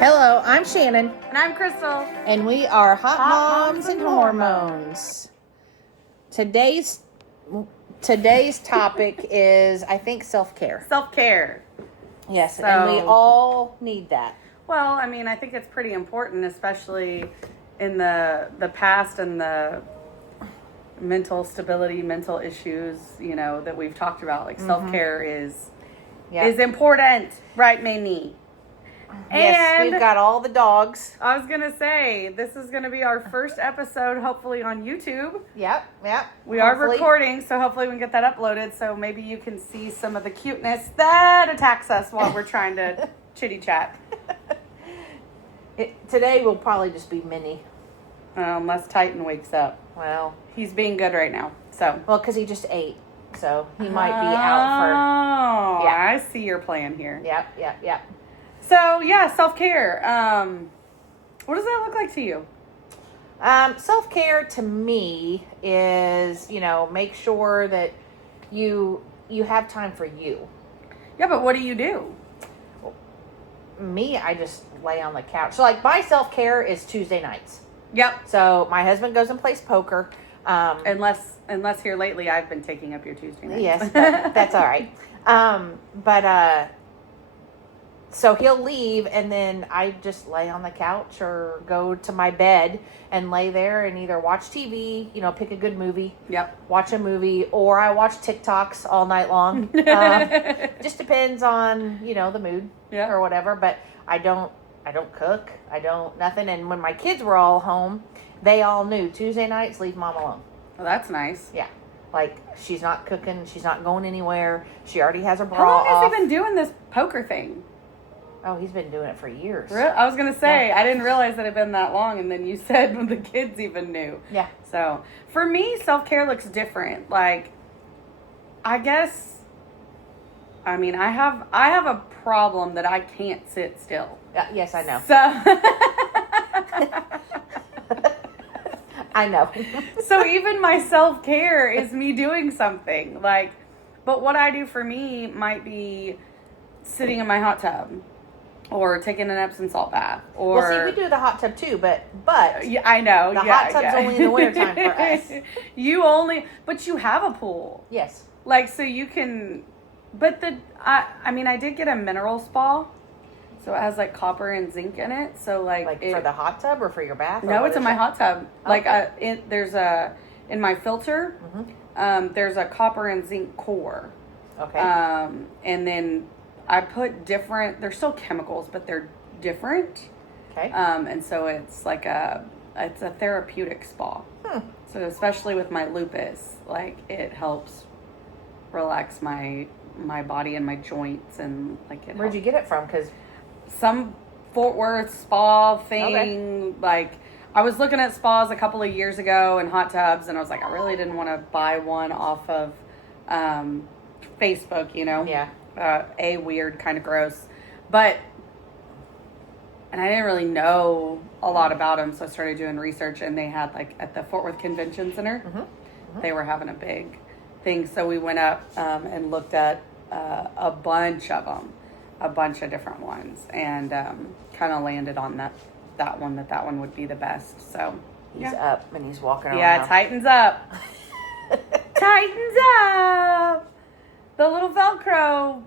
Hello, I'm Shannon, And I'm Crystal. and we are Hot Hot Moms Moms and and Hormones. Today's topic is, I think, self-care. Self-care. Yes, and we all need that. Well, I mean, I think it's pretty important, especially in the past and the mental stability, mental issues, that we've talked about. Like self-care is important, right, Minnie? Yes, And we've got all the dogs. I was going to say, this is going to be our first episode, hopefully on YouTube. Yep. We are recording, so hopefully we can get that uploaded, so maybe you can see some of the cuteness that attacks us while we're trying to chitty-chat. Today will probably just be Minnie. Unless Titan wakes up. Well, He's being good right now, so. well, because he just ate, so he might be out Oh, Yeah. I see your plan here. for... Yep. So, yeah, self-care. What does that look like to you? Self-care to me is, make sure that you have time for you. Yeah, but what do you do? Me, I just lay on the couch. So, like, my self-care is Tuesday nights. Yep. So, my husband goes and plays poker. Unless here lately I've been taking up your Tuesday nights. Yes, that's all right. So he'll leave, and then I just lay on the couch or go to my bed and lay there and either watch TV, pick a good movie. Yep. Watch a movie, or I watch TikToks all night long. Just depends on, the mood or whatever. But I don't cook. I don't nothing. And when my kids were all home, they all knew Tuesday nights, leave mom alone. Well, that's nice. Yeah. Like, she's not cooking. She's not going anywhere. She already has her bra How long off. has he been doing this poker thing? Oh, he's been doing it for years. Really? I was going to say, I didn't realize that it had been that long, and then you said when the kids even knew. Yeah. So, for me, self-care looks different. Like, I guess, I have a problem that I can't sit still. Yes, I know. So, I know. so even my self-care is me doing something. Like, but what I do for me might be sitting in my hot tub. Or taking an Epsom salt bath. Or Well, see, we do the hot tub too, but yeah, I know. the hot tub's only in the wintertime for us. But you have a pool. Yes. Like, so you can, but I did get a mineral spa. So it has like copper and zinc in it. So like for the hot tub or for your bath? No, it's in my hot tub. Okay. Like in my filter, there's a copper and zinc core. Okay. And then I put they're still chemicals, but they're different. Okay. And so it's like it's a therapeutic spa. So especially with my lupus, like it helps relax my body and my joints and like it. Where'd you get it from? Because some Fort Worth spa thing. Okay. Like I was looking at spas a couple of years ago and hot tubs, and I was like, I really didn't want to buy one off of Facebook, Yeah. Weird, kind of gross, and I didn't really know a lot about them, so I started doing research, and they had like at the Fort Worth Convention Center, they were having a big thing, so we went up and looked at a bunch of them, a bunch of different ones, and kind of landed on that one would be the best. So He's up and he's walking around. yeah, tightens up. Tightens up. The little Velcro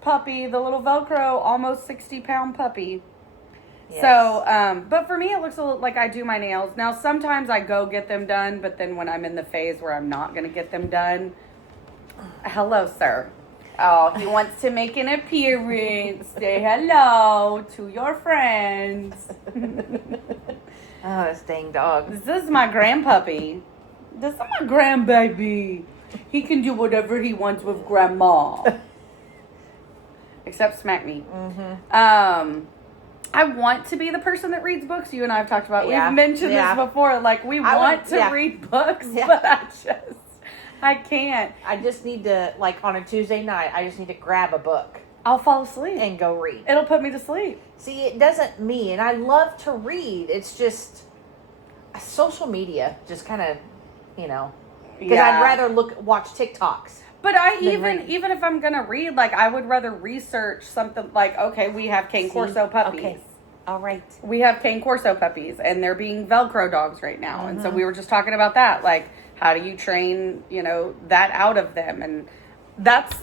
puppy, the little Velcro almost 60-pound puppy. Yes. So, but for me, it looks a little like I do my nails. Now, sometimes I go get them done, but then when I'm in the phase where I'm not going to get them done, hello, sir. Oh, he wants to make an appearance. Say hello to your friends. Oh, this dang dog. This is my grandpuppy. This is my grandbaby. He can do whatever he wants with grandma. Except smack me. I want to be the person that reads books. You and I have talked about. Yeah. We've mentioned this before. Like, we want to read books, but I can't. I just need to, like, on a Tuesday night, I just need to grab a book. I'll fall asleep. And go read. It'll put me to sleep. See, it doesn't me, and I love to read. It's just social media, just kind of, because I'd rather watch TikToks. But even if I'm gonna read, like, I would rather research something like, okay, we have Cane Corso puppies. Okay. All right. We have Cane Corso puppies, and they're being Velcro dogs right now. Mm-hmm. And so we were just talking about that. Like, how do you train, that out of them? And that's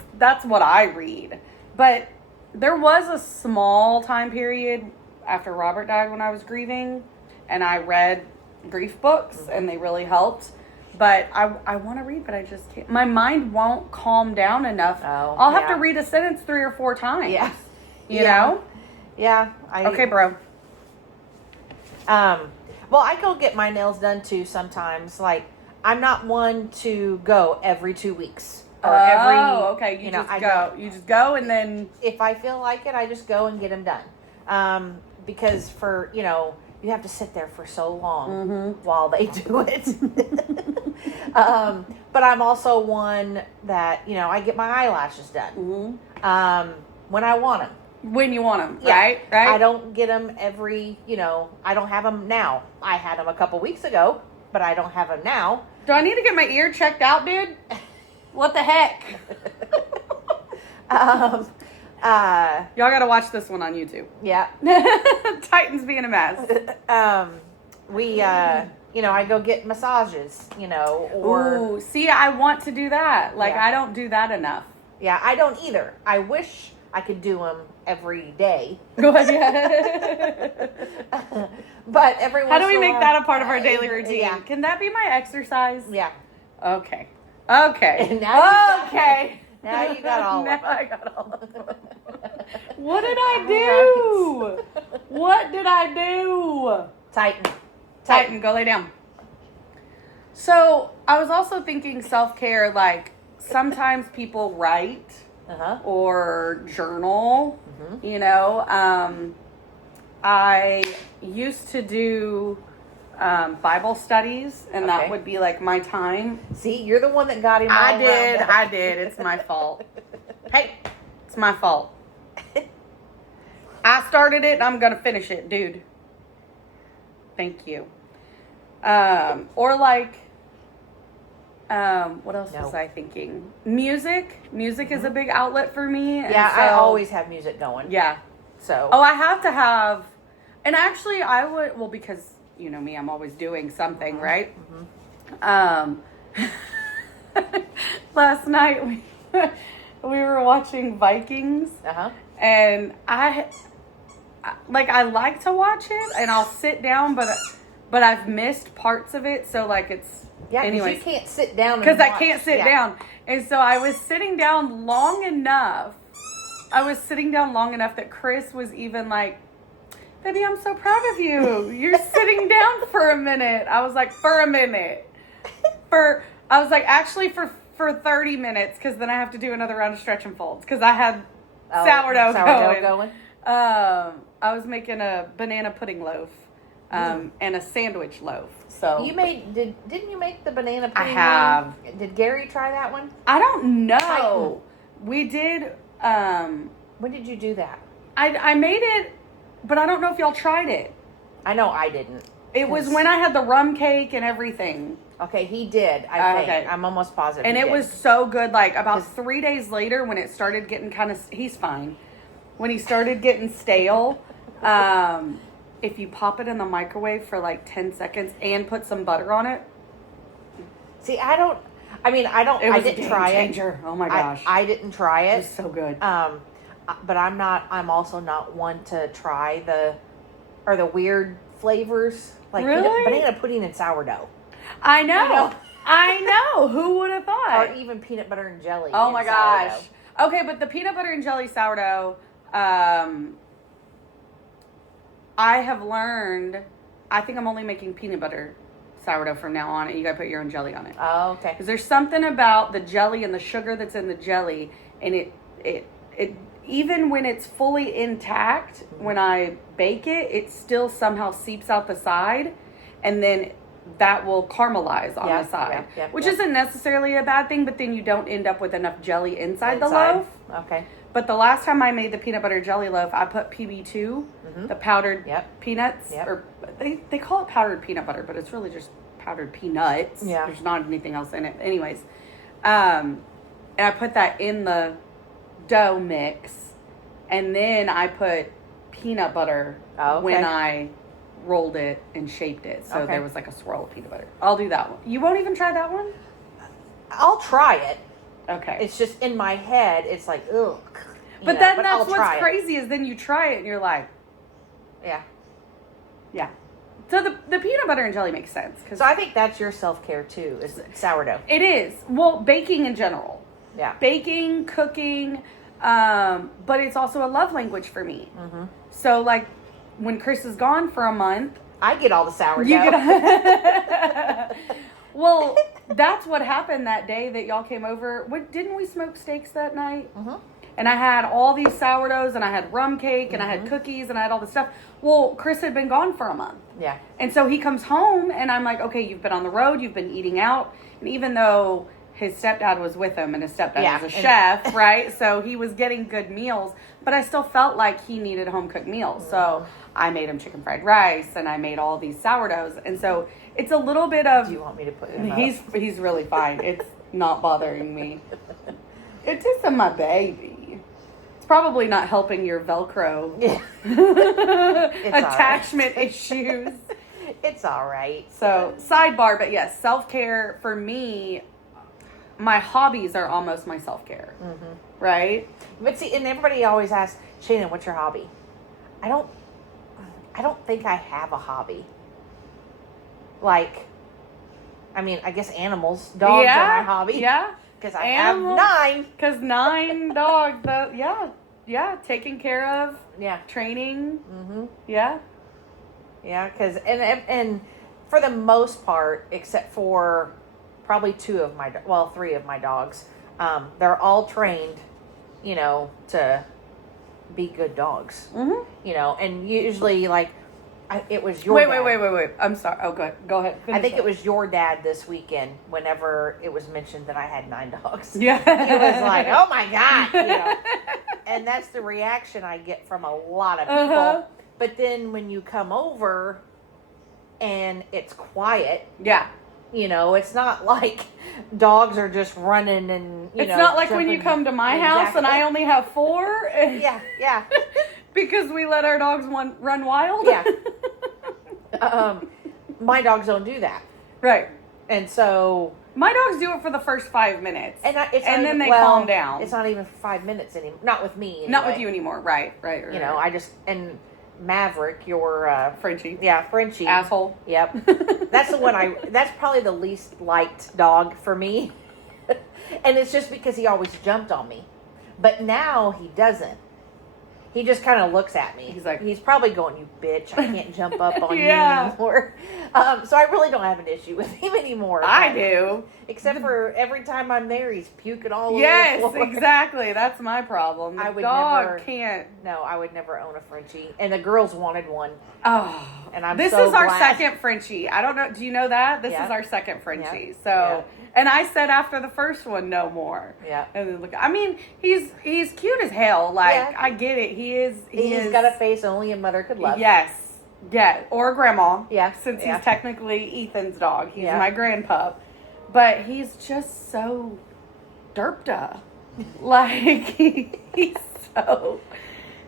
what I read. But there was a small time period after Robert died when I was grieving, and I read grief books, and they really helped. But I want to read, but I just can't. My mind won't calm down enough. Oh, I'll have to read a sentence 3 or 4 times. Yeah. You know? Yeah. Okay, bro. Well, I go get my nails done too sometimes. Like, I'm not one to go every 2 weeks. Or okay. You just go. You just go, and then... If I feel like it, I just go and get them done. Because for, you have to sit there for so long while they do it. But I'm also one that, I get my eyelashes done. When I want them. When you want them, yeah. Right? I don't get them every, I don't have them now. I had them a couple weeks ago, but I don't have them now. Do I need to get my ear checked out, dude? What the heck? Y'all gotta watch this one on YouTube. Yeah. Titan's being a mess. I go get massages, or... Ooh, see, I want to do that. Like, Yeah. I don't do that enough. Yeah, I don't either. I wish I could do them every day. Go ahead. But every once How do we in a make while- that a part of our daily routine? Yeah. Can that be my exercise? Yeah. Okay. Now you got all of Now them. I got all of them. What did I do? What did I do? Titan, go lay down. So, I was also thinking self-care, like, sometimes people write or journal, I used to do Bible studies, and that would be like my time. See, you're the one that got him. I did. It's my fault. Hey, it's my fault. I started it, and I'm gonna finish it, dude. Thank you. Or like, what else was I thinking? Music is a big outlet for me. Yeah, I always have music going. Yeah. So. Oh, I have to have, and actually I would, well, because you know me, I'm always doing something, right? Last night we were watching Vikings, and I like to watch it, and I'll sit down, but I've missed parts of it, so like it's anyways. You can't sit down because I can't sit down, and so I was sitting down long enough. That Chris was even like, "Baby, I'm so proud of you. You're sitting down for a minute." I was like, "For a minute." I was like, actually for 30 minutes, because then I have to do another round of stretch and folds, because I had sourdough going. I was making a banana pudding loaf, and a sandwich loaf. So didn't you make the banana pudding? I have. One? Did Gary try that one? I don't know. We did. When did you do that? I made it, but I don't know if y'all tried it. I know I didn't. It was when I had the rum cake and everything. Okay, he did. I think. Okay. I'm almost positive. And it was so good. Like about 3 days later, when it started getting he's fine. When he started getting stale, if you pop it in the microwave for like 10 seconds and put some butter on it. See, I didn't try it. Oh my gosh. I didn't try it. It was so good. But I'm also not one to try the weird flavors. Like really? Banana pudding and sourdough. I know. I know. Who would have thought? Or even peanut butter and jelly. Oh my gosh. Okay, but the peanut butter and jelly sourdough, I have learned, I think I'm only making peanut butter sourdough from now on, and you gotta put your own jelly on it. Oh, okay. Because there's something about the jelly and the sugar that's in the jelly, and it even when it's fully intact, when I bake it, it still somehow seeps out the side, and then that will caramelize on the side, which isn't necessarily a bad thing, but then you don't end up with enough jelly inside the loaf. Okay. But the last time I made the peanut butter jelly loaf, I put PB2, the powdered peanuts, or they call it powdered peanut butter, but it's really just powdered peanuts. Yeah. There's not anything else in it. Anyways, and I put that in the dough mix, and then I put peanut butter Okay. when I rolled it and shaped it. So Okay. there was like a swirl of peanut butter. I'll do that one. You won't even try that one? I'll try it. Okay. It's just in my head, it's like, ugh. But then that's what's crazy is then you try it and you're like, yeah. yeah. So the peanut butter and jelly makes sense. So I think that's your self-care too, is sourdough. It is. Well, baking in general. Yeah. Baking, cooking, but it's also a love language for me. Mm-hmm. So like when Chris is gone for a month, I get all the sourdough. you get well, that's what happened that day that y'all came over. Didn't we smoke steaks that night? Mm-hmm. And I had all these sourdoughs, and I had rum cake, and I had cookies, and I had all this stuff. Well, Chris had been gone for a month. Yeah. And so he comes home, and I'm like, okay, you've been on the road, you've been eating out. And even though his stepdad was with him, and his stepdad was a chef, right? So he was getting good meals, but I still felt like he needed home-cooked meals. So I made him chicken fried rice, and I made all these sourdoughs. And so it's a little bit of... Do you want me to put him up? He's really fine. It's not bothering me. It's just my baby. It's probably not helping your Velcro attachment issues. It's all right. So, sidebar, but yes, self-care for me, my hobbies are almost my self-care. Mm-hmm. Right? But see, and everybody always asks, Shannon, what's your hobby? I don't think I have a hobby. Like, I mean, I guess animals, dogs are my hobby. Yeah. Because I have 9. Because 9 dogs. Yeah. Taking care of. Yeah. Training. Mm-hmm. Yeah. Yeah. Because and for the most part, except for probably 3 of my dogs, they're all trained, to be good dogs. Mm-hmm. And usually like. It was your dad. Wait. I'm sorry. Oh, go ahead. I think it was your dad this weekend whenever it was mentioned that I had 9 dogs. Yeah. He was like, oh my God. And that's the reaction I get from a lot of people. Uh-huh. But then when you come over and it's quiet. Yeah. It's not like dogs are just running and, it's not like when you come to my house and I only have 4. Yeah. Because we let our dogs run wild? Yeah. My dogs don't do that. Right. And so... My dogs do it for the first 5 minutes. And then they calm down. It's not even 5 minutes anymore. Not with me anyway. Not with you anymore. Right. I just... And Maverick, your... Frenchie. Yeah, Frenchie. Asshole. Yep. That's the one that's probably the least liked dog for me. And it's just because he always jumped on me. But now he doesn't. He just kind of looks at me. He's probably going, you bitch, I can't jump up on you anymore. So I really don't have an issue with him anymore. I do. Except for every time I'm there, he's puking all over the floor. Yes, exactly. That's my problem. The dog can't. No, I would never own a Frenchie. And the girls wanted one. Oh. And This is our second Frenchie. I don't know. Do you know that? This is our second Frenchie. Yeah. So... Yeah. And I said after the first one, no more. Yeah. And then look, I mean, he's cute as hell. Like, I get it. He's got a face only a mother could love. Yes. Yeah. Or grandma. Yeah. Since he's technically Ethan's dog. He's my grandpup. But he's just so derpta. Like, he's so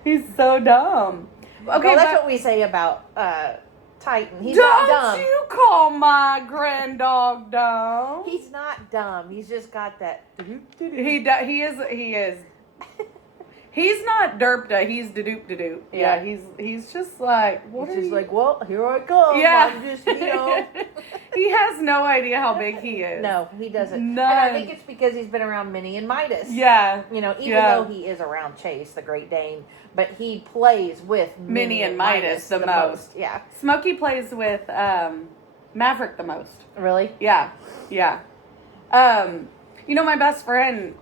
dumb. Okay. Well, that's what we say about, Titan. He's not dumb. Don't you call my grand dog dumb? He's not dumb. He's just got that. He is. He's not derpta. He's da-doop. Yeah, he's just like, he's just like, well, here I come. Yeah. I'm just, He has no idea how big he is. No, he doesn't. None. And I think it's because he's been around Minnie and Midas. Yeah. Even though he is around Chase, the Great Dane, but he plays with Minnie and Midas the most. Yeah. Smokey plays with Maverick the most. Really? Yeah. My best friend,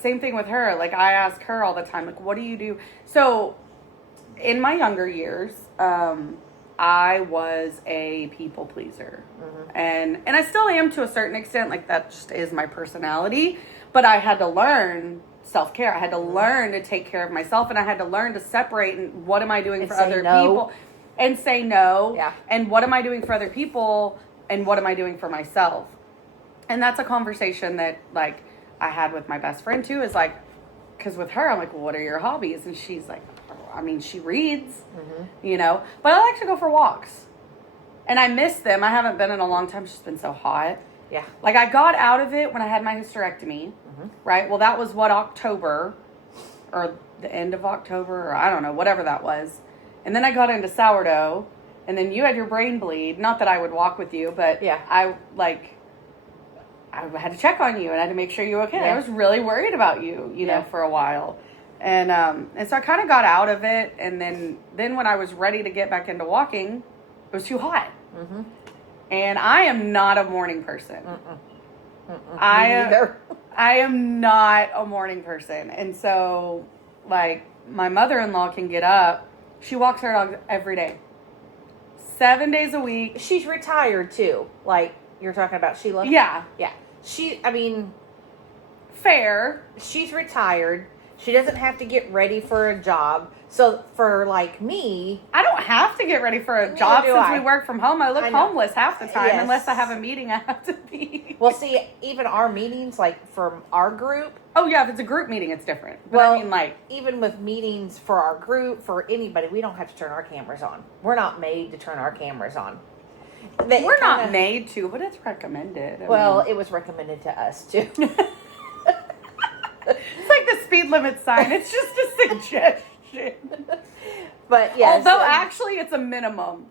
same thing with her. Like, I ask her all the time, like, what do you do? So, in my younger years, I was a people pleaser. Mm-hmm. And I still am to a certain extent. Like, that just is my personality. But I had to learn self-care. I had to learn to take care of myself. And I had to learn to separate and what am I doing for other people. And say no. Yeah. And what am I doing for other people? And what am I doing for myself? And that's a conversation that, like, I had with my best friend, too, is like, because with her, I'm like, well, what are your hobbies? And she's like, she reads, but I like to go for walks. And I miss them. I haven't been in a long time. It's just been so hot. Yeah. Like, I got out of it when I had my hysterectomy, right? Well, that was October, or the end of October, or I don't know, whatever that was. And then I got into sourdough, and then you had your brain bleed. Not that I would walk with you, but yeah. I had to check on you, and I had to make sure you were okay. Yeah. I was really worried about you, know, for a while. And so I kind of got out of it, and then when I was ready to get back into walking, it was too hot. Mm-hmm. And I am not a morning person. I am not a morning person. And so, like, my mother-in-law can get up. She walks her dog every day. 7 days a week. She's retired, too. Like, you're talking about Sheila? Yeah. Yeah. Fair. She's retired. She doesn't have to get ready for a job. So for like me, I don't have to get ready for a job since we work from home. I look homeless half the time unless I have a meeting I have to be. Well, see, even our meetings, like from our group. Oh yeah, if it's a group meeting, it's different. But well, I mean, like even with meetings for our group, for anybody, we don't have to turn our cameras on. We're not made to turn our cameras on. We're not made to, but it's recommended. It was recommended to us too. It's like the speed limit sign. It's just a suggestion. But yeah. Although actually it's a minimum.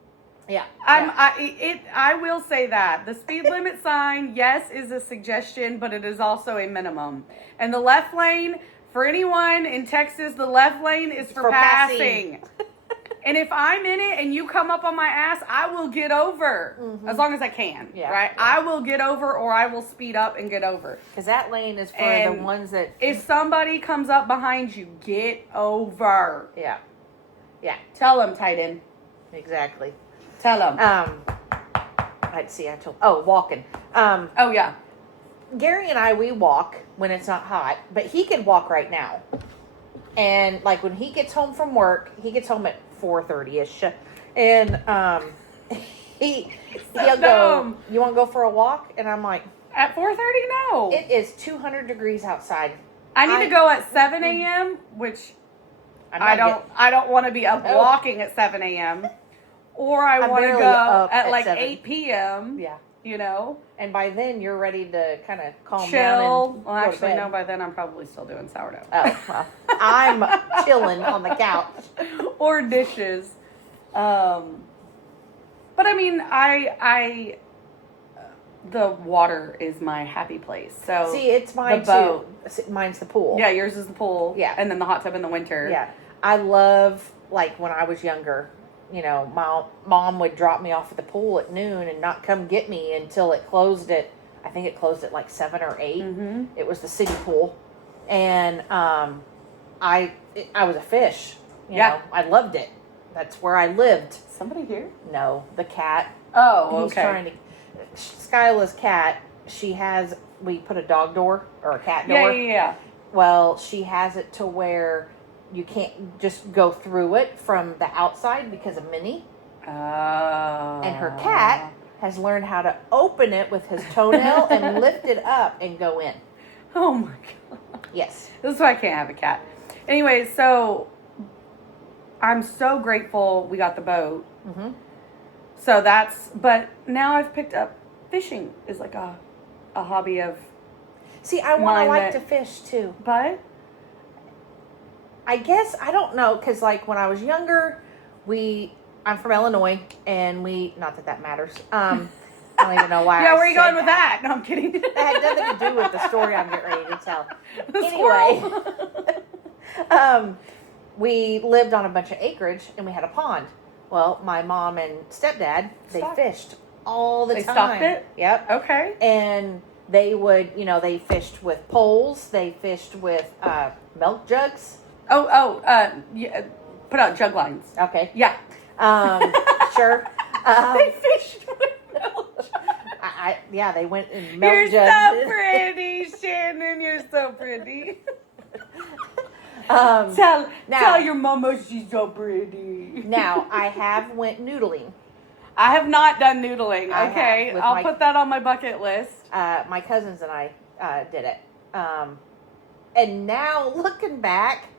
Yeah. I will say that. The speed limit sign, yes, is a suggestion, but it is also a minimum. And the left lane, for anyone in Texas, the left lane is for passing. And if I'm in it and you come up on my ass, I will get over. Mm-hmm. As long as I can. Yeah, right? Yeah. I will get over, or I will speed up and get over. Because that lane is for the ones that... If somebody comes up behind you, get over. Yeah. Yeah. Tell them, Titan. Exactly. Tell them. Walking. Oh, yeah. Gary and we walk when it's not hot, but he can walk right now. And, like, when he gets home from work, he gets home at 4:30ish, and he'll go, "You want to go for a walk?" And I'm like, "At 4:30, no. It is 200 degrees outside. I need to go at 7 a.m., which I don't want to be up walking at 7 a.m. Or I want to go at like 7. 8 p.m. Yeah. You know? And by then, you're ready to kind of calm down. Chill. Well, actually, no, by then I'm probably still doing sourdough. Oh, well, I'm chilling on the couch. Or dishes. But I mean, the water is my happy place. So see, it's mine too. Mine's the pool. Yeah, yours is the pool. Yeah. And then the hot tub in the winter. Yeah. I love, like, when I was younger, you know, my mom would drop me off at the pool at noon and not come get me until it closed I think it closed at like 7 or 8. Mm-hmm. It was the city pool. And I was a fish. You know, I loved it. That's where I lived. Somebody here? No, the cat. Oh, okay. He's trying to... Skyla's cat, we put a dog door or a cat door. Yeah. Well, she has it to where you can't just go through it from the outside because of Minnie. Oh. And her cat has learned how to open it with his toenail and lift it up and go in. Oh my God. Yes. This is why I can't have a cat. Anyway, so I'm so grateful we got the boat. Mm-hmm. So but now I've picked up fishing is like a hobby of. See, I want to like to fish too. But I guess, I don't know, because like when I was younger, I'm from Illinois, and not that matters. I don't even know why. Yeah, where are you going with that? No, I'm kidding. That had nothing to do with the story I'm getting ready to tell. Anyway, we lived on a bunch of acreage, and we had a pond. Well, my mom and stepdad, they fished all the time. They stocked it? Yep. Okay. And they would, they fished with poles. They fished with milk jugs. Yeah, put out jug lines. Okay. Yeah. Sure. They fished with milk jugs. They went in milk jugs. You're so pretty, Shannon. You're so pretty. Tell your mama she's so pretty. Now, I have went noodling. I have not done noodling. Okay, I'll put that on my bucket list. My cousins and I did it. And now, looking back,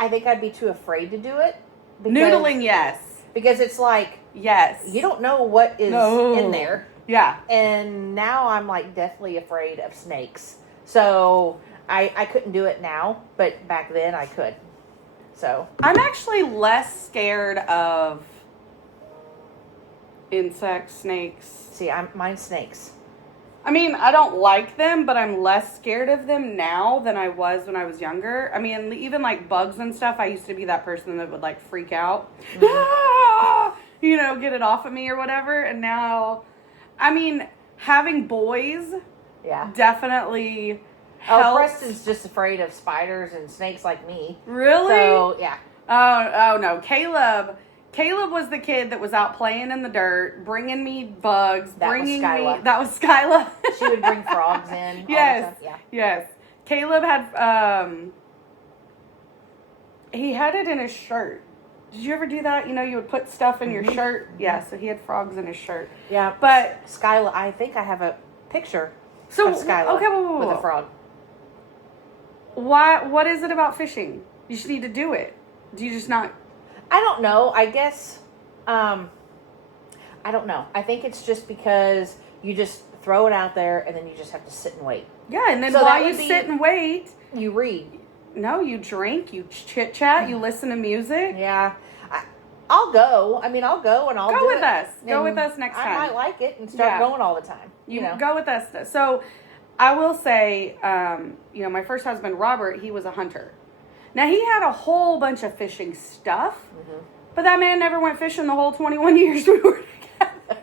I think I'd be too afraid to do it. Noodling, yes. Because it's like, yes, you don't know what is in there. Yeah. And now I'm like deathly afraid of snakes. So I couldn't do it now, but back then I could. So I'm actually less scared of insects, snakes. See, mine's snakes. I mean, I don't like them, but I'm less scared of them now than I was when I was younger. I mean, even like bugs and stuff, I used to be that person that would like freak out. Mm-hmm. Ah! You know, get it off of me or whatever. And now, I mean, having boys definitely helps. Oh, Preston's just afraid of spiders and snakes like me. Really? So, yeah. Oh no. Caleb was the kid that was out playing in the dirt, bringing me bugs, That was Skyla. She would bring frogs in. Yes. All the time. Yeah. Yes. Caleb had, he had it in his shirt. Did you ever do that? You know, you would put stuff in your shirt. Yeah, so he had frogs in his shirt. Yeah. But Skyla, I think I have a picture of Skyla with a frog. What is it about fishing? You just need to do it. Do you just not? I don't know. I guess, I don't know. I think it's just because you just throw it out there and then you just have to sit and wait. Yeah, and then while you sit and wait, you read. No, you drink, you chit chat, you listen to music. Yeah. I'll go. I mean, I'll go and I'll go with us. Go with us next time. I might like it and start going all the time. You know, go with us. So, I will say, you know, my first husband, Robert, he was a hunter. Now, he had a whole bunch of fishing stuff, but that man never went fishing the whole 21 years we were together.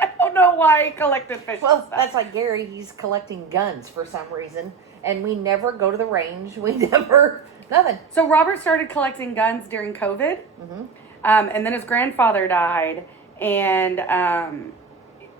I don't know why he collected fishing stuff. That's like Gary. He's collecting guns for some reason, and we never go to the range. We never, nothing. So, Robert started collecting guns during COVID, and then his grandfather died, and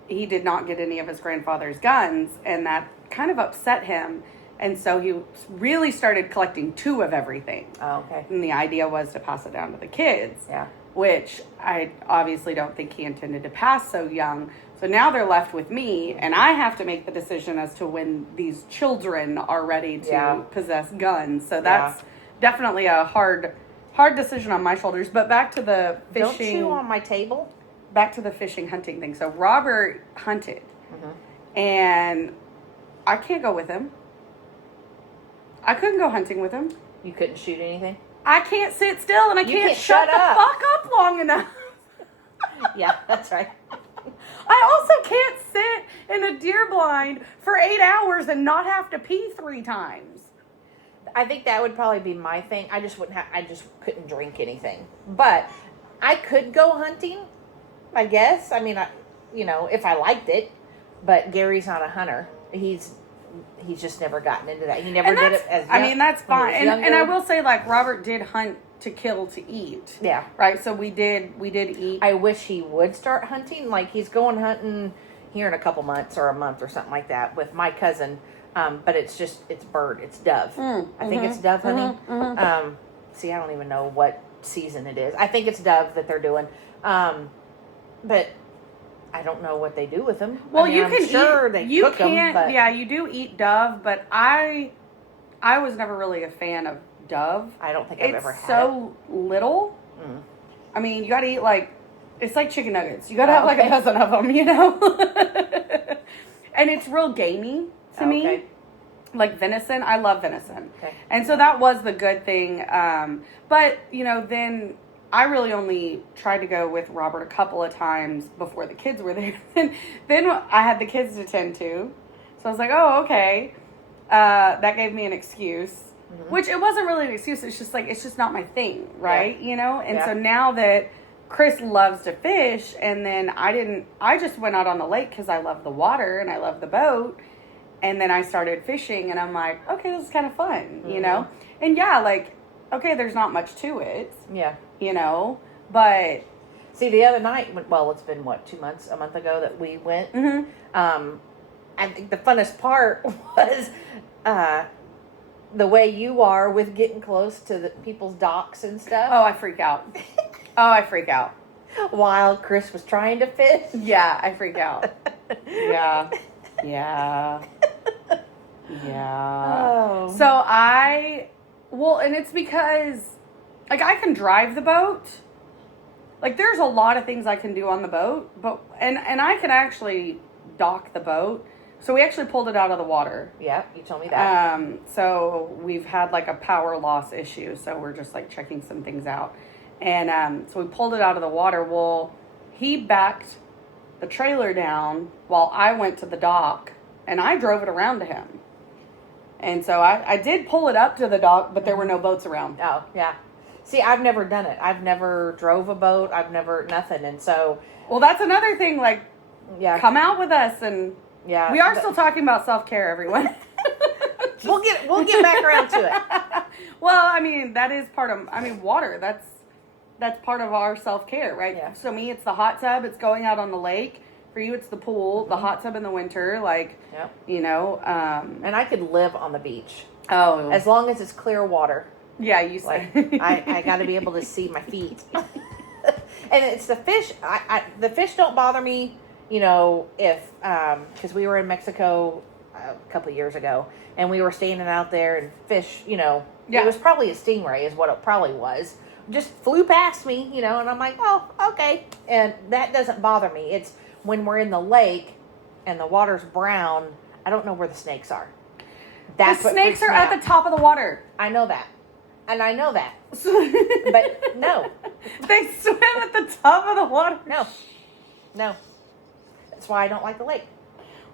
he did not get any of his grandfather's guns, and that kind of upset him. And so he really started collecting 2 of everything. Oh, okay. And the idea was to pass it down to the kids. Yeah. Which I obviously don't think he intended to pass so young. So now they're left with me, and I have to make the decision as to when these children are ready to possess guns. So that's definitely a hard decision on my shoulders. But back to the fishing. Don't chew on my table. Back to the fishing hunting thing. So Robert hunted, and I can't go with him. I couldn't go hunting with him. You couldn't shoot anything? I can't sit still, and I can't shut the fuck up long enough. Yeah, that's right. I also can't sit in a deer blind for 8 hours and not have to pee 3 times. I think that would probably be my thing. I just couldn't drink anything. But I could go hunting, I guess. I mean, if I liked it. But Gary's not a hunter. He's just never gotten into that. He never did it as young. I mean, that's fine. And I will say, like, Robert did hunt to kill to eat. Yeah. Right? So we did eat. I wish he would start hunting. Like, he's going hunting here in a couple months or a month or something like that with my cousin. But it's bird. It's dove. I think it's dove hunting. See, I don't even know what season it is. I think it's dove that they're doing. But I don't know what they do with them. Well, I mean, you can sure eat. They you cook can't. Them, but yeah, you do eat dove, but I was never really a fan of dove. I don't think I've ever had It's so little. I mean, you got to eat it's like chicken nuggets. You got to have like a dozen of them, you know. And it's real gamey to me. Like venison, I love venison, and so that was the good thing. But then I really only tried to go with Robert a couple of times before the kids were there. Then I had the kids to tend to. So I was like, oh, okay. That gave me an excuse. Which it wasn't really an excuse. It's just not my thing, right? Yeah. And so now that Chris loves to fish, and then I just went out on the lake because I love the water and I love the boat. And then I started fishing, and I'm like, okay, this is kind of fun, you know? And okay, there's not much to it. Yeah. But see, the other night, it's been a month ago that we went. I think the funnest part was the way you are with getting close to the people's docks and stuff. Oh, I freak out. While Chris was trying to fish. Yeah, I freak out. Yeah. Oh. So and it's because like, I can drive the boat. Like, there's a lot of things I can do on the boat, but and I can actually dock the boat. So we actually pulled it out of the water. Yeah, you told me that. So we've had like a power loss issue, so we're just like checking some things out. And so we pulled it out of the water. Well, he backed the trailer down while I went to the dock, and I drove it around to him. And so I did pull it up to the dock, but there were no boats around. Oh, yeah. See, I've never done it. I've never drove a boat. I've never, nothing. And so. Well, that's another thing, like, yeah, come out with us. And yeah, we are still talking about self-care, everyone. We'll get back around to it. Well, I mean, that is part of, water. That's part of our self-care, right? Yeah. So me, it's the hot tub. It's going out on the lake. For you, it's the pool, the hot tub in the winter. Like, yep. you know. And I could live on the beach. Oh. As long as it's clear water. Yeah, you say. Like, I got to be able to see my feet. And it's the fish. The fish don't bother me, you know, if, because we were in Mexico a couple of years ago, and we were standing out there, and fish, you know, it was probably a stingray is what it probably was. Just flew past me, you know, and I'm like, oh, okay. And that doesn't bother me. It's when we're in the lake and the water's brown, I don't know where the snakes are. The snakes are at the top of the water. I know that. And I know that. But no. They swim at the top of the water. No. That's why I don't like the lake.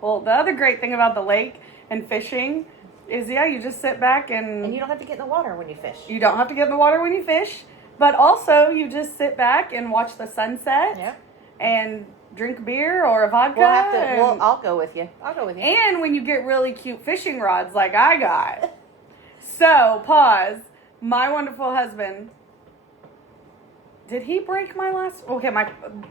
Well, the other great thing about the lake and fishing is, you just sit back and you don't have to get in the water when you fish. You don't have to get in the water when you fish. But also, you just sit back and watch the sunset. Yeah. And drink beer or a vodka. I'll go with you. And when you get really cute fishing rods like I got. So, pause. My wonderful husband. Did he break my last? Okay, my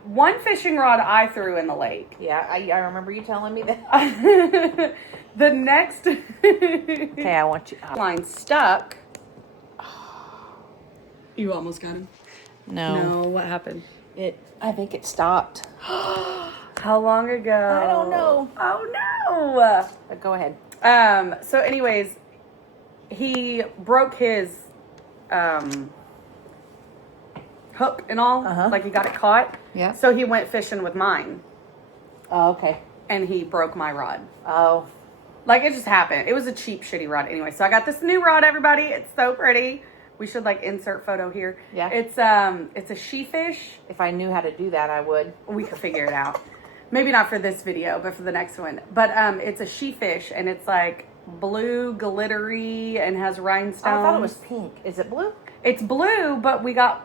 one fishing rod I threw in the lake. Yeah, I remember you telling me that. The next. Okay, I want you. Line stuck. You almost got him. No. What happened? I think it stopped. How long ago? I don't know. Oh no. But go ahead. So anyways, he broke his hook and all. Like he got it caught. Yeah. So he went fishing with mine. Oh, okay. And he broke my rod. Oh. Like, it just happened. It was a cheap, shitty rod anyway. So I got this new rod, everybody. It's so pretty. We should, like, insert photo here. Yeah. It's a she-fish. If I knew how to do that, I would. We could figure it out. Maybe not for this video, but for the next one. But it's a she-fish, and it's, like, blue, glittery, and has rhinestones. I thought it was pink. Is it blue? It's blue, but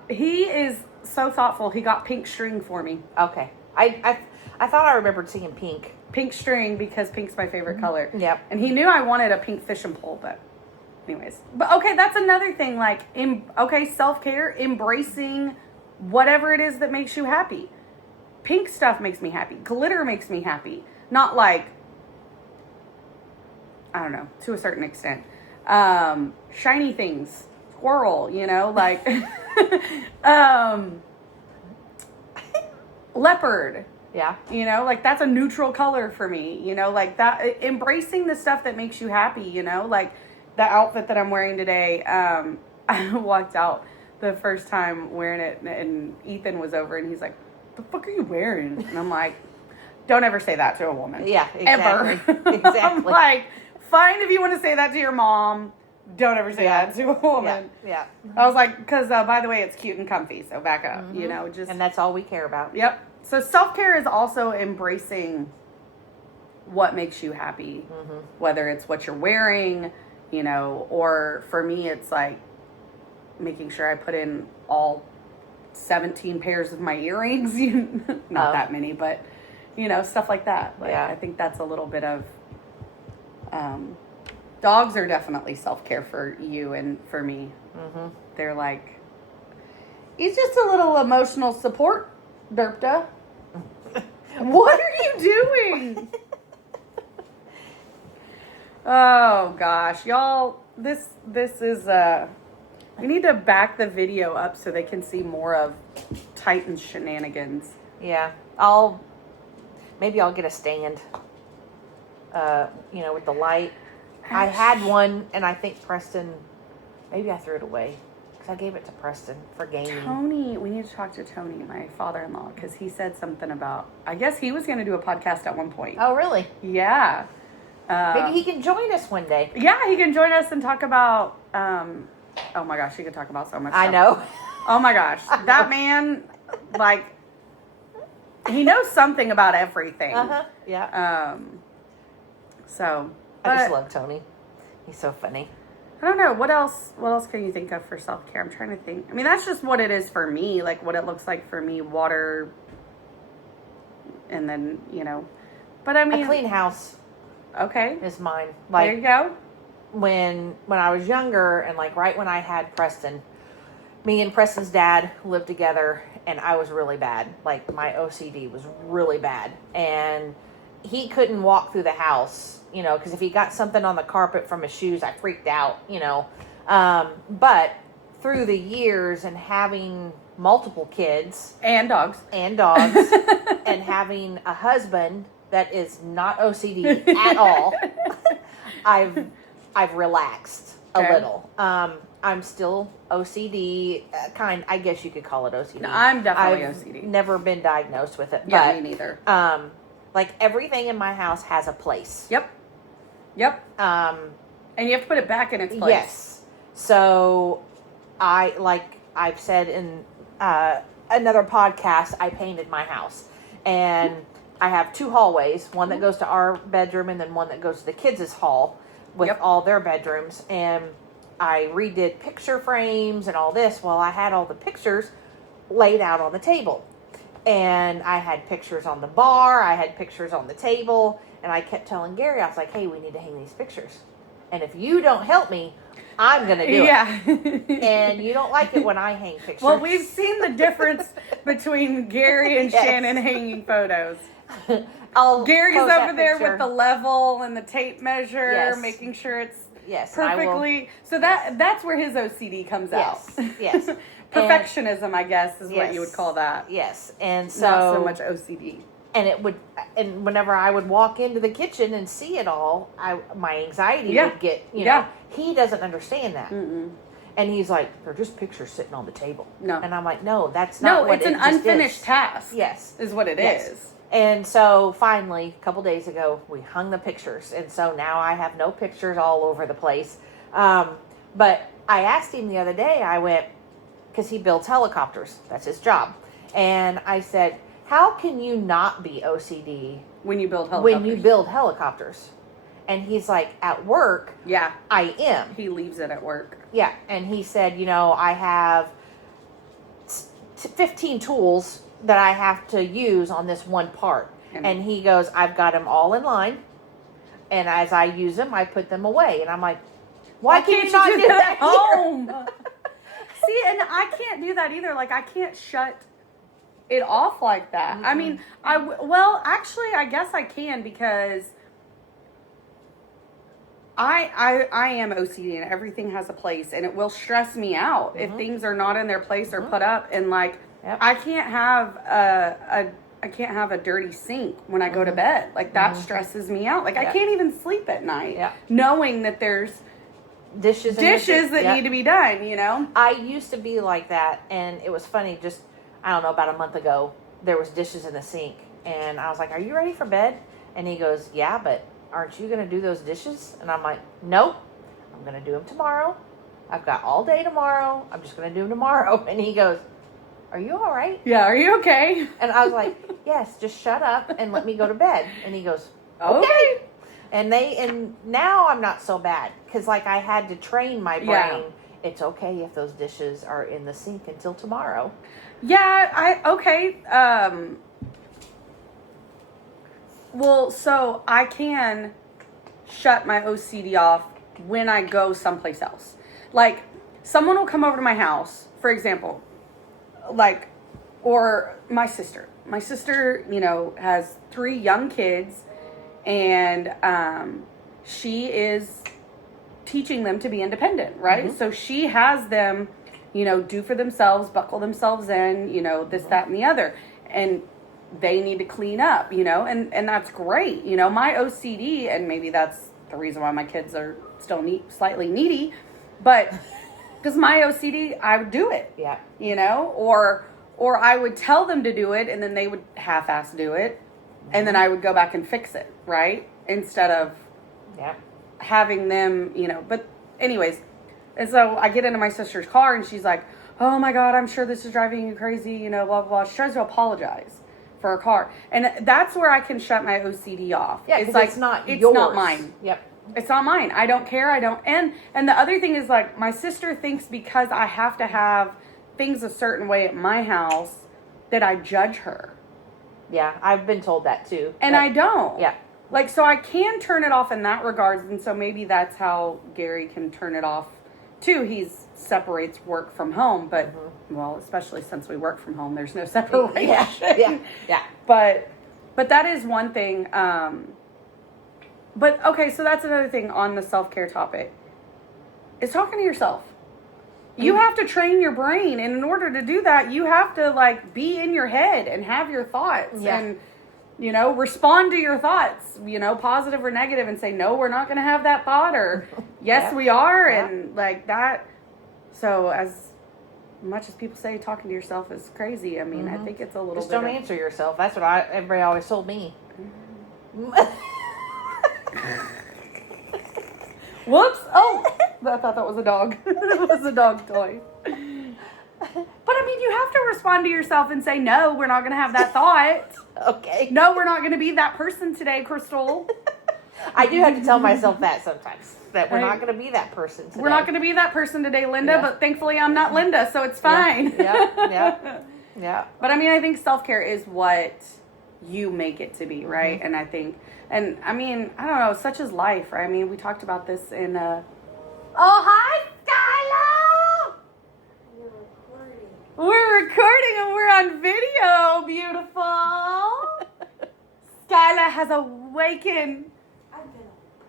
he is so thoughtful. He got pink string for me. Okay. I thought I remembered seeing pink. Pink string, because pink's my favorite color. Yep. And he knew I wanted a pink fishing pole, but anyways. But okay, that's another thing. Like, self-care, embracing whatever it is that makes you happy. Pink stuff makes me happy. Glitter makes me happy. Not like, I don't know, to a certain extent. Shiny things. Squirrel, like leopard. Yeah. Like that's a neutral color for me, like that, embracing the stuff that makes you happy, like the outfit that I'm wearing today. I walked out the first time wearing it and Ethan was over and he's like, "The fuck are you wearing?" And I'm like, don't ever say that to a woman. Yeah, exactly. Ever. Exactly. I'm like, fine if you want to say that to your mom. Don't ever say that to a woman. Yeah. I was like, because by the way, it's cute and comfy, so back up, just. And that's all we care about. Yep. So self-care is also embracing what makes you happy, whether it's what you're wearing, or for me, it's like making sure I put in all 17 pairs of my earrings. Not that many, but, stuff like that. Like, I think that's a little bit of, dogs are definitely self-care for you and for me. They're like, he's just a little emotional support, Derpta. What are you doing? Oh gosh, y'all, this is we need to back the video up so they can see more of Titan's shenanigans. Yeah. Maybe I'll get a stand. With the light. I had one and I think Preston, maybe I threw it away. because I gave it to Preston for gaming. Tony, we need to talk to Tony, my father-in-law, because he said something about, I guess he was going to do a podcast at one point. Oh, really? Yeah. Maybe he can join us one day. Yeah, he can join us and talk about, oh my gosh, he could talk about so much stuff. I know. Oh my gosh. That man, like, he knows something about everything. Uh-huh. Yeah. So. I just love Tony. He's so funny. I don't know. What else can you think of for self-care? I'm trying to think. I mean, that's just what it is for me. Like, what it looks like for me. Water. And then, But I mean. A clean house. Okay. Is mine. Like, there you go. When I was younger and, like, right when I had Preston, me and Preston's dad lived together, and I was really bad. Like, my OCD was really bad. And he couldn't walk through the house, because if he got something on the carpet from his shoes, I freaked out, But through the years and having multiple kids. And dogs. And having a husband that is not OCD at all, I've relaxed a little. I'm still OCD, I guess you could call it OCD. No, I'm definitely I've OCD. Never been diagnosed with it. Yeah, but, me neither. Like, everything in my house has a place. Yep. And you have to put it back in its place. Yes. So, I've said in another podcast, I painted my house. And I have 2 hallways, one that goes to our bedroom and then one that goes to the kids' hall with all their bedrooms. And I redid picture frames and all this. Well, I had all the pictures laid out on the table. And I had pictures on the bar. I had pictures on the table. And I kept telling Gary, I was like, hey, we need to hang these pictures. And if you don't help me, I'm going to do it. And you don't like it when I hang pictures. Well, we've seen the difference between Gary and Shannon hanging photos. Gary's over there with the level and the tape measure, making sure it's perfectly. So that's where his OCD comes out. Yes. Perfectionism, I guess, is what you would call that. Yes. And so not so much OCD. And whenever I would walk into the kitchen and see it all, my anxiety would get, he doesn't understand that. Mm-mm. And he's like, they're just pictures sitting on the table. No. And I'm like, no, that's not what it is. No, it's an unfinished task. Yes. Is what it is. And so finally, a couple days ago, we hung the pictures. And so now I have no pictures all over the place. But I asked him the other day, I went, because he builds helicopters. That's his job. And I said, how can you not be OCD when you build helicopters? And he's like, at work, I am. He leaves it at work. Yeah. And he said, I have 15 tools that I have to use on this one part. And he goes, I've got them all in line. And as I use them, I put them away. And I'm like, why can't you not do that at home? See, and I can't do that either. Like, I can't shut it off like that. Mm-hmm. I mean, actually, I guess I can, because I am OCD and everything has a place, and it will stress me out if things are not in their place or put up. And like, I can't have a dirty sink when I go to bed. Like, that stresses me out. Like, I can't even sleep at night knowing that there's dishes that need to be done, I used to be like that, and it was funny, just, I don't know, about a month ago, there was dishes in the sink, and I was like, are you ready for bed? And he goes, yeah, but aren't you going to do those dishes? And I'm like, nope, I'm going to do them tomorrow. I've got all day tomorrow. I'm just going to do them tomorrow. And he goes, are you all right? Yeah, are you okay? And I was like, yes, just shut up and let me go to bed. And he goes, okay. And now I'm not so bad, because like I had to train my brain. Yeah. It's okay if those dishes are in the sink until tomorrow. Yeah, okay. Well, so I can shut my OCD off when I go someplace else. Like, someone will come over to my house, for example, like, or my sister. My sister, has 3 young kids. And she is teaching them to be independent, right? Mm-hmm. So she has them, do for themselves, buckle themselves in, this, that, and the other. And they need to clean up, and that's great. My OCD, and maybe that's the reason why my kids are still slightly needy, but Because my OCD, I would do it. Yeah. You know, or I would tell them to do it, and then they would half-ass do it, and then I would go back and fix it, right? Instead of having them, you know. But anyways, and so I get into my sister's car, and she's like, "Oh my God, I'm sure this is driving you crazy," you know, blah, blah, blah. She tries to apologize for her car. And that's where I can shut my OCD off. Yeah, it's like, it's not it's yours. not mine. Yep. It's not mine. I don't care. I don't. And the other thing is, like, my sister thinks because I have to have things a certain way at my house that I judge her. Yeah, I've been told that too. And I don't. Yeah. Like, so I can turn it off in that regards. And so maybe that's how Gary can turn it off too. He separates work from home, but well, especially since we work from home, there's no separation. Yeah. But that is one thing. But okay, so that's another thing on the self-care topic. Is talking to yourself. You have to train your brain, and in order to do that, you have to like be in your head and have your thoughts and, you know, respond to your thoughts, you know, positive or negative, and say, no, we're not going to have that thought, or yes, we are. And like that. So as much as people say talking to yourself is crazy, I mean, I think it's a little just bit don't answer yourself. That's what everybody always told me. Whoops. Oh, I thought that was a dog. It was a dog toy. But I mean, you have to respond to yourself and say, no, we're not going to have that thought. Okay. No, we're not going to be that person today, Crystal. I do have to tell myself that sometimes. That we're not going to be that person today. We're not going to be that person today, Linda, but thankfully I'm not Linda, so it's fine. Yeah. But I mean, I think self-care is what you make it to be, right? And I think, and I mean, I don't know, such is life, right? I mean, we talked about this in, oh, hi, Skylar! You're recording. We're recording and we're on video, beautiful. Skylar has awakened.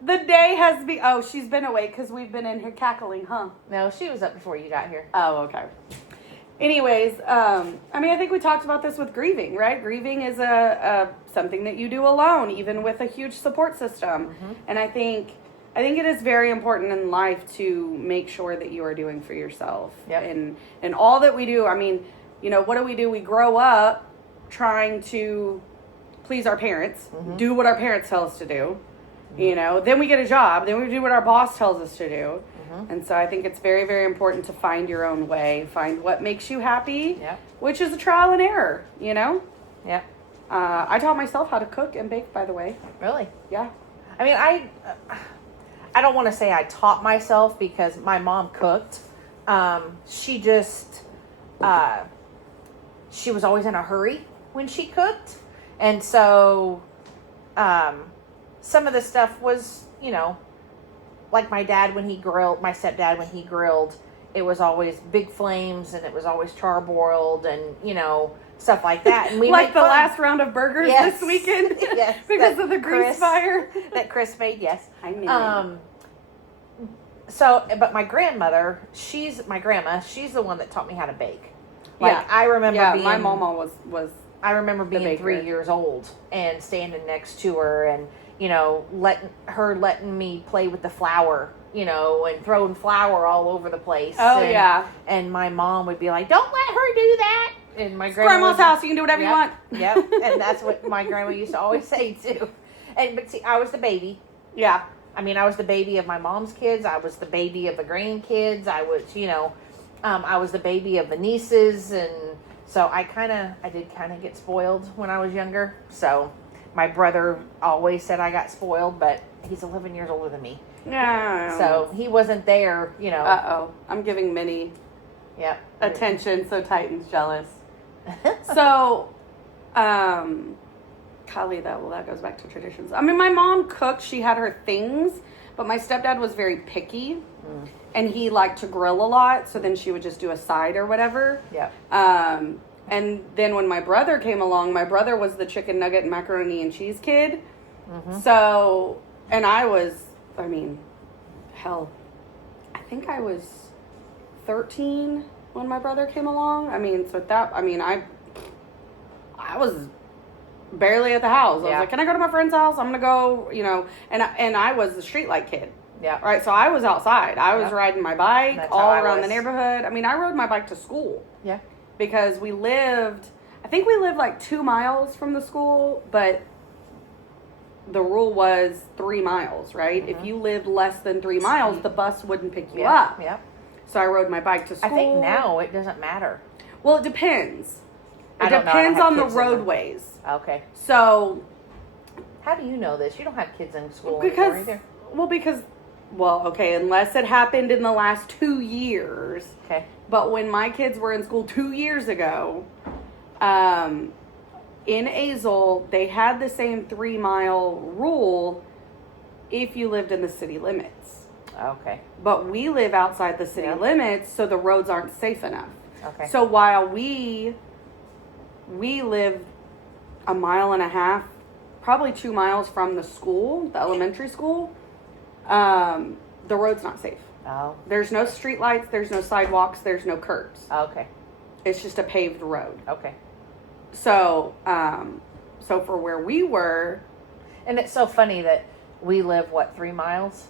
The day has been, oh, she's been awake because we've been in here cackling, huh? No, she was up before you got here. Oh, okay. Anyways, I mean, I think we talked about this with grieving, right? Grieving is a something that you do alone, even with a huge support system. And I think it is very important in life to make sure that you are doing for yourself. And all that we do, I mean, you know, what do? We grow up trying to please our parents, do what our parents tell us to do. You know, then we get a job, then we do what our boss tells us to do. And so I think it's very, very important to find your own way, find what makes you happy, which is a trial and error, you know? Yeah. I taught myself how to cook and bake, by the way. Really? Yeah. I mean, I don't want to say I taught myself because my mom cooked. She just, she was always in a hurry when she cooked. And so, some of the stuff was, you know, like my stepdad when he grilled, it was always big flames and it was always charbroiled and, you know, stuff like that. And we like the last round of burgers this weekend? Yes. Because of the grease fire. That Chris made, yes. I knew. So, but my grandmother, she's the one that taught me how to bake. Like, I remember my mama was I remember being 3 years old and standing next to her and, you know, letting me play with the flour, you know, and throwing flour all over the place. And my mom would be like, "Don't let her do that." And my grandma's house, you can do whatever you want. Yep. And that's what my grandma used to always say too. But see, I was the baby. Yeah. I mean, I was the baby of my mom's kids. I was the baby of the grandkids. I was, you know, I was the baby of the nieces, and so I did get spoiled when I was younger. So my brother always said I got spoiled, but he's 11 years older than me. Yeah. So he wasn't there, you know. Uh-oh. I'm giving Minnie attention, so Titan's jealous. So, golly, that goes back to traditions. I mean, my mom cooked. She had her things, but my stepdad was very picky. And he liked to grill a lot, so then she would just do a side or whatever. Yeah. And then when my brother came along, my brother was the chicken nugget and macaroni and cheese kid. So, and I was, I mean, hell, I think I was 13 when my brother came along. I mean, so I was barely at the house. I was like, can I go to my friend's house? I'm going to go, you know, and I was the streetlight kid. Yeah. Right. So I was outside. I was Yeah. riding my bike That's all how I around the was. neighborhood. I mean, I rode my bike to school. Yeah. Because I think we lived like 2 miles from the school, but the rule was 3 miles, right? Mm-hmm. If you lived less than 3 miles, the bus wouldn't pick you Yeah. up. Yeah. So I rode my bike to school. I think now it doesn't matter. Well, it depends. I It don't know. I don't depends have on the kids in them. roadways. Okay. So, How do you know this? You don't have kids in school because, anymore okay, unless it happened in the last 2 years. either. Okay. But when my kids were in school 2 years ago, in Azle, they had the same 3 mile rule if you lived in the city limits. Okay. But we live outside the city Yeah. limits, so the roads aren't safe enough. Okay. So while we live a mile and a half, probably 2 miles from the school, the elementary school, the road's not safe. Oh. There's no street lights, there's no sidewalks, there's no curbs. Okay. It's just a paved road. Okay. So, so for where we were, And it's so funny that we live 3 miles?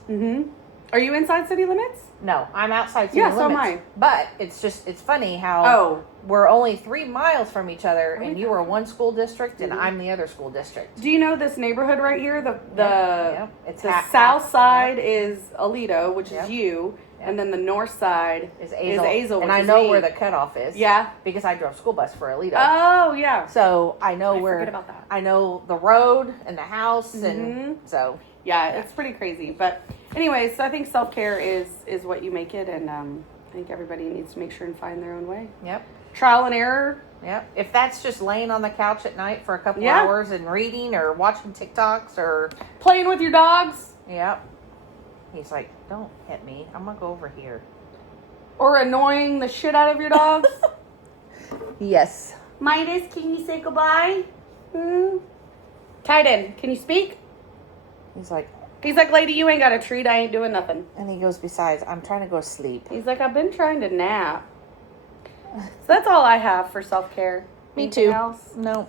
Are you inside city limits? No, I'm outside city Yeah, limits. so am I. But it's funny how Oh, we're only 3 miles from each other, Oh, and my you God. are one school district, and Mhm. I'm the other school district. do you know this neighborhood right here? Yeah, it's The half- south half. side is Alito, which Yep. is you, Yep. and then the north side Is is Azle, Azle, and which I is know me. where the cutoff is. Yeah. because I drove school bus for Alito. Oh, yeah. So I know I where. forget about that. I know the road and the house, Mhm. and so Yeah, it's pretty crazy. But anyways, so I think self-care is what you make it, and I think everybody needs to make sure and find their own way. yep. Trial and error. Yep. If that's just laying on the couch at night for a couple Yeah. hours and reading or watching TikToks or Playing with your dogs. yep. He's like, "Don't hit me. I'm gonna go over here." Or annoying the shit out of your dogs. Yes. Midas, can you say goodbye? Titan, can you speak? He's like, He's like, lady, you ain't got a treat. I ain't doing nothing. and he goes, "Besides, I'm trying to go to sleep." He's like, I've been trying to nap. So that's all I have for self-care. Me Anything too. else? No.